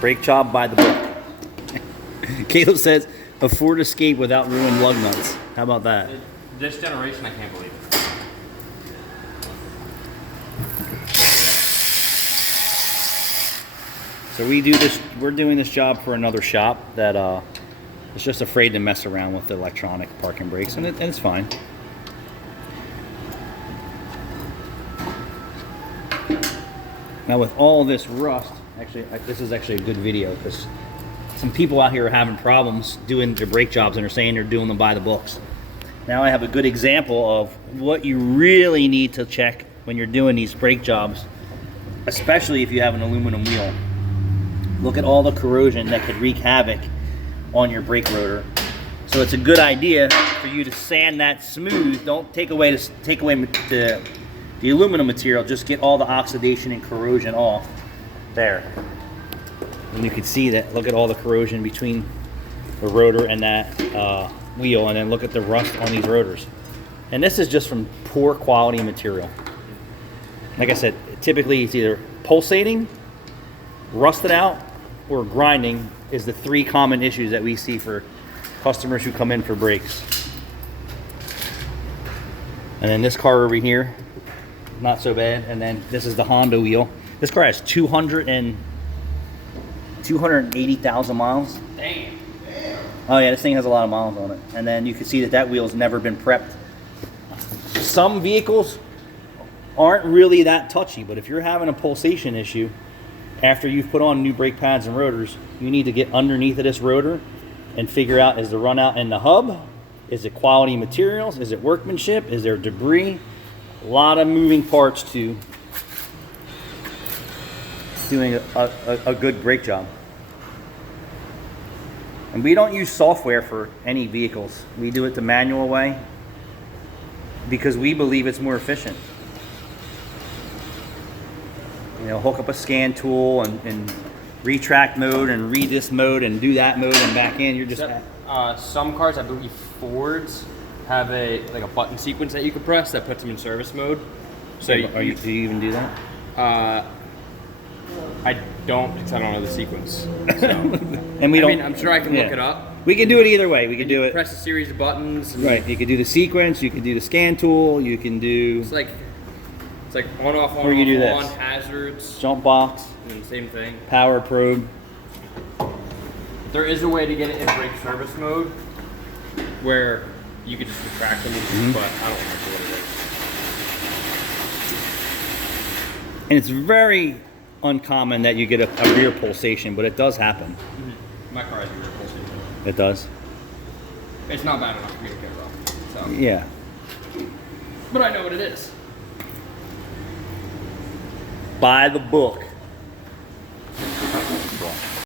Brake job by the book. Caleb says, a Ford Escape without ruined lug nuts. How about that? This generation, I can't believe it. So we do this. We're doing this job for another shop that is just afraid to mess around with the electronic parking brakes, and it's fine. Now with all this rust, actually, this is actually a good video because some people out here are having problems doing their brake jobs and are saying they're doing them by the books. Now I have a good example of what you really need to check when you're doing these brake jobs, especially if you have an aluminum wheel. Look at all the corrosion that could wreak havoc on your brake rotor. So it's a good idea for you to sand that smooth. Don't take away the aluminum material. Just get all the oxidation and corrosion off there. And you can see that. Look at all the corrosion between the rotor and that wheel, and then look at the rust on these rotors. And this is just from poor quality material. Like I said, typically it's either pulsating, rusted out, or grinding is the three common issues that we see for customers who come in for brakes. And then this car over here, not so bad. And then this is the Honda wheel. This car has 280,000 miles. Damn. Oh yeah, this thing has a lot of miles on it. And then you can see that wheel's never been prepped. Some vehicles aren't really that touchy, but if you're having a pulsation issue after you've put on new brake pads and rotors, you need to get underneath of this rotor and figure out, is the run out in the hub? Is it quality materials? Is it workmanship? Is there debris? A lot of moving parts to doing a good brake job. And we don't use software for any vehicles. We do it the manual way because we believe it's more efficient. You know, hook up a scan tool and retract mode and read this mode and do that mode and back in. You're just some cars, I believe Fords, have a button sequence that you can press that puts them in service mode. So do you even do that? I don't, because I don't know the sequence. So. And we don't. I'm sure I can look it up. We can do it either way. We can do it. Press a series of buttons. Right. You can do the sequence. You can do the scan tool. You can do. It's like on off on or you do off this. on hazards. Jump box. And same thing. Power probe. There is a way to get it in brake service mode where you could just retract them, but I don't remember what it is. And it's very uncommon that you get a rear pulsation, but it does happen. My car has a rear pulsation. It does. It's not bad enough for me to care about. So. Yeah. But I know what it is. By the book.